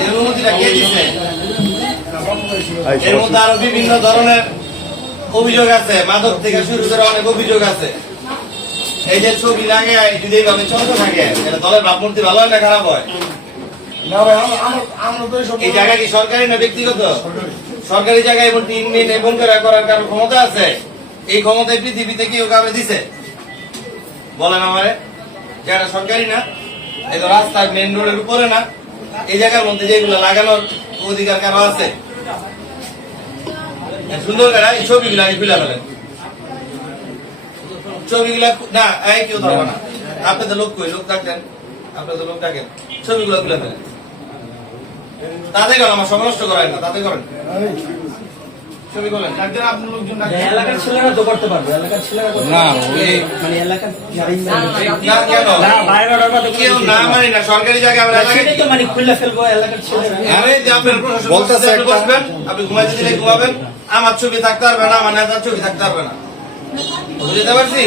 এই অনুমতিটা কে দিচ্ছে? এর মধ্যে আরো বিভিন্ন ধরনের অভিযোগ আছে, মাদক থেকে শুরু করে অনেক অভিযোগ আছে। এই যে ছবি লাগে যদি এইভাবে চলতে থাকে, এটা দলের ভাবমূর্তি ভালো হয় না খারাপ হয়? এই জায়গা কি সরকারি না ব্যক্তিগত? সরকারি জায়গায় এমন টিম নিয়ে এবং করার কারণ ক্ষমতা আছে? এই ক্ষমতায় পৃথিবীতে কেউ কাউকে দিছে? বলেন আমারে, যে এটা সরকারি না, এটা রাস্তার মেন রোডের উপরে না, এই জায়গার মধ্যে যেগুলো লাগানোর অধিকার কারো আছে? সুন্দর করে এই ছবিগুলো আগে খুলে ফেলেন। ছবিগুলা না, এই কেউ ধরবে না। আপনাদের লোক কই? লোক ডাকেন, আপনাদের লোক ডাকেন, ছবিগুলো খুলে ফেলেন। তাতে করেন, আমার সময় নষ্ট করেন না, তাতে করেন ছবি করেন। আপনার লোকজন এলাকার ছেলেরা তো করতে পারবে, এলাকার ছেলেরা না, মানে এলাকার না কেন কেউ না মানি না সরকারি জায়গায় আমরা তো মানে খুলে ফেলবো এলাকার ছেলেরা। আরে যে আপনার প্রশাসন বলতেছে আপনি বসবেন, আপনি ঘুমাইতে দিলে ঘুমাবেন, আমার ছবি থাকতে পারবে না, আমার নেতার ছবি থাকতে পারবে না, বুঝতে পারছি?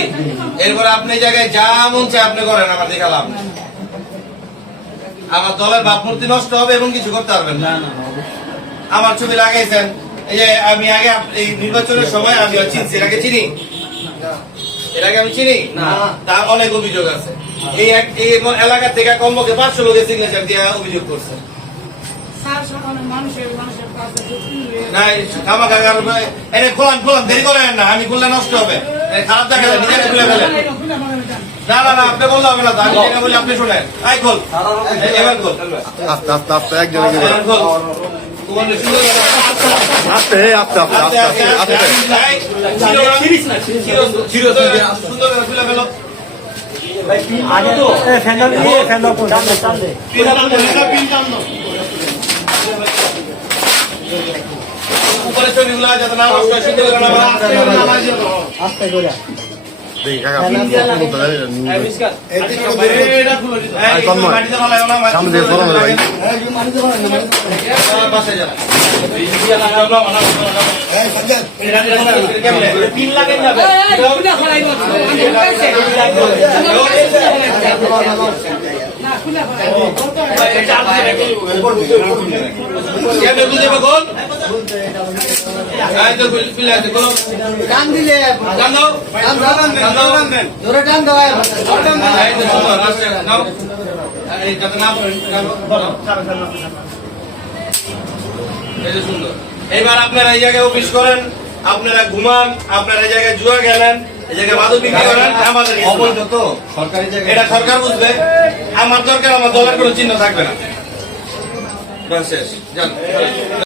এরপরে আপনি এই জায়গায় যা মন চায় আপনি করেন, আমার দেখালাম আমার দলের ভাবমূর্তি নষ্ট হবে এবং কিছু করতে পারবেন না। আমার ছবি লাগাইছেন, এই যে আমি আগে এই নির্বাচনের সময় আমি চিনছি, এটাকে চিনি, এটাকে আমি চিনি না, তার অনেক অভিযোগ আছে। এই এলাকা থেকে কমপক্ষে 500 লোকের সিগনেচার দিয়ে অভিযোগ করছে। দেরি করেন না, আমি খুললে নষ্ট হবে, খারাপ দেখা যায়, নিজেকে খুলে ফেলেন। না না না, আপনি বললে হবে না, আমি যেটা বলি আপনি শোনেন। আই খোল, এবার খোল, আস্তে আস্তে আস্তে একজন খোল, আস্তে আস্তে আস্তে আস্তে আস্তে সুন্দর করে খুলে ফেলো। উপরে ছবিগুলো যাতে না নষ্ট হয়, সুন্দর করে আস্তে করে দেখি কাকা মাটিতে ফেলাইও না, সামনে দিয়ে সরানো ভাই পাশে যারা পিন লাগাই যাবে টান দিলে টান দাও, ধরে টান দাও, সুন্দর। এইবার আপনারা এই জায়গায় অফিস করেন, আপনারা ঘুমান, আপনারা এই জায়গায় জুয়া গেলেন, এই জায়গায় মাদক বিক্রি করেন, আমাদের অবৈধ তো সরকারি জায়গায়, এটা সরকার বুঝবে। আমার দরকার, আমার দলের কোনো চিহ্ন থাকবে না, শেষ।